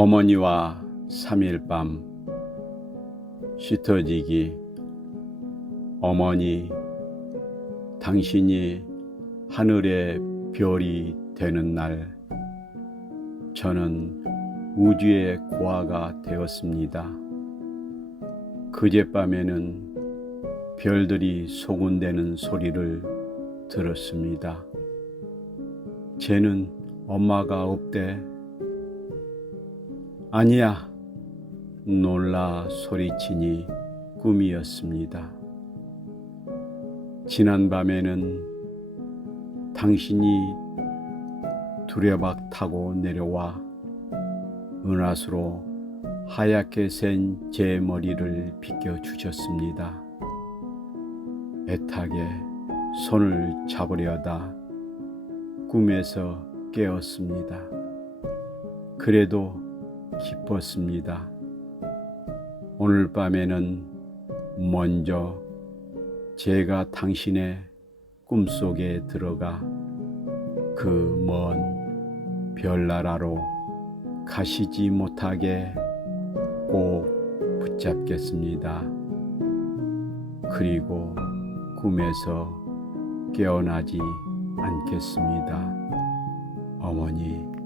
어머니와 3일 밤 씻어지기 어머니 당신이 하늘의 별이 되는 날 저는 우주의 고아가 되었습니다. 그젯밤에는 별들이 소곤대는 소리를 들었습니다. 쟤는 엄마가 없대. 아니야. 놀라 소리치니 꿈이었습니다. 지난 밤에는 당신이 두레박 타고 내려와 은하수로 하얗게 센 제 머리를 빗겨 주셨습니다. 애타게 손을 잡으려다 꿈에서 깨었습니다. 그래도 기뻤습니다. 오늘 밤에는 먼저 제가 당신의 꿈속에 들어가 그 먼 별나라로 가시지 못하게 꼭 붙잡겠습니다. 그리고 꿈에서 깨어나지 않겠습니다. 어머니.